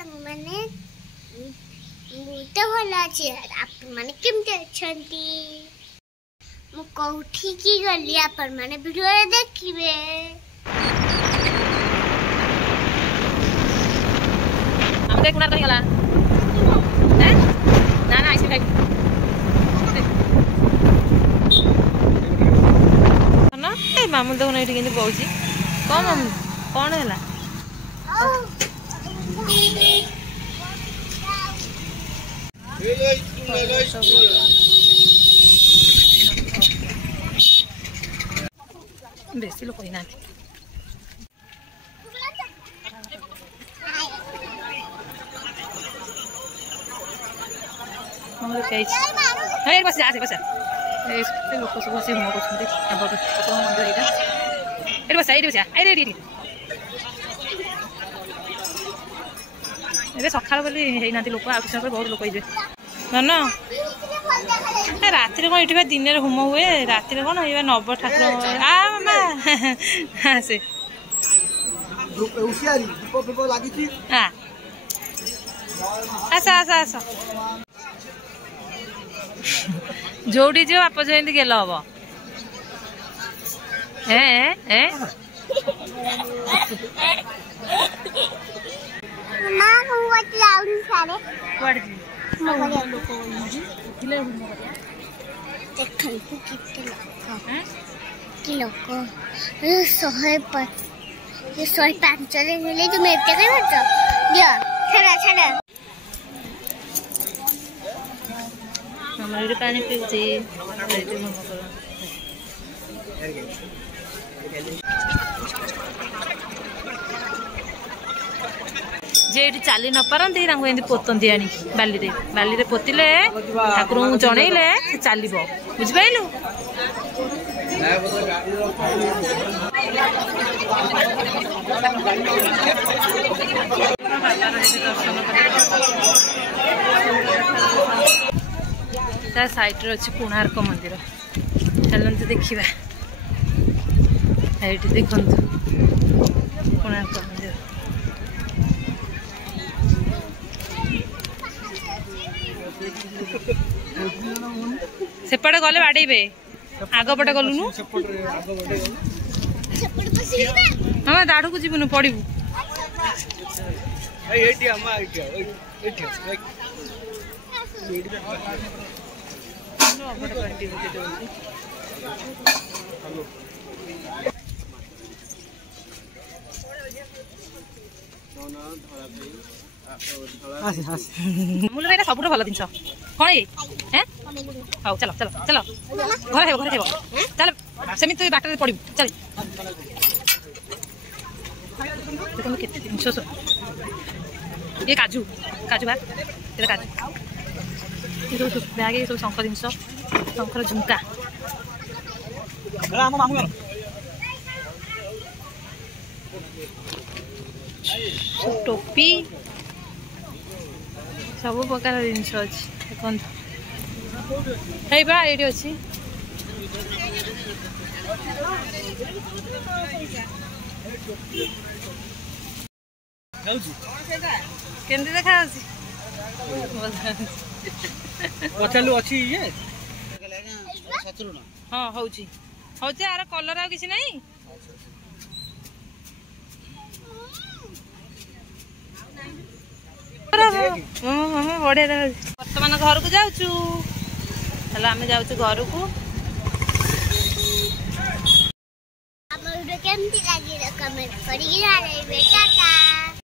संग मैंने तो भला अछि आप माने केमते अछंती मु कोठी की गली आपण माने वीडियो रे देखिबे हम देख कुनार कहीं गला हैं ना ना ऐसे खाई ना ए मामू देखो ना इठी केंदी बोउची को मामू कोन हैला बेसी लोक ही ना हमरे पेज हे बस आ बस ए लोक सब बसी हम करछन्ते अब ठाकुर मंदिर एटा एटा बस आई रे ए सकाळ बोली हेई नाती लोक आ किछ बहुत लोक होइबे न राति कौन ये दिन होम हुए राति कौन ये नव ठाकुर आ मामा से आस जोड़ी जो आप जमी गेल हम ये 105 मिले तुम एते कई बच दिया छड़ा हमारे पानी पीउची जे चली न पारती एमती पोतंती आनी बाली पोतिले ठाकुर जनइले चल बुझिपारू साइड रे अच्छी कोणार्क मंदिर चलते देखा ये देखु कोणार्क मंदिर सेपटे गले बाड़े आग पटे गलुनु हाँ दाढ़ को जीवन पड़ू मुझे सब भल जिन कौन ये हाँ चलो चलो चलो घर चल सेमि तो बाट पड़ू चल देखो के जिन ये काजू काजू बार काजू बैग ये सब शंख जिन शंखर झुमका टोपी सब प्रकार जिनस अच्छी देखा ये अच्छी केमती देखा हाँ हूँ यार कलर आ कि नहीं बढ़िया देखा बर्तमान घर को जाऊँ आम जाऊँ घर को केमती लगी कमेंट करिए टाटा।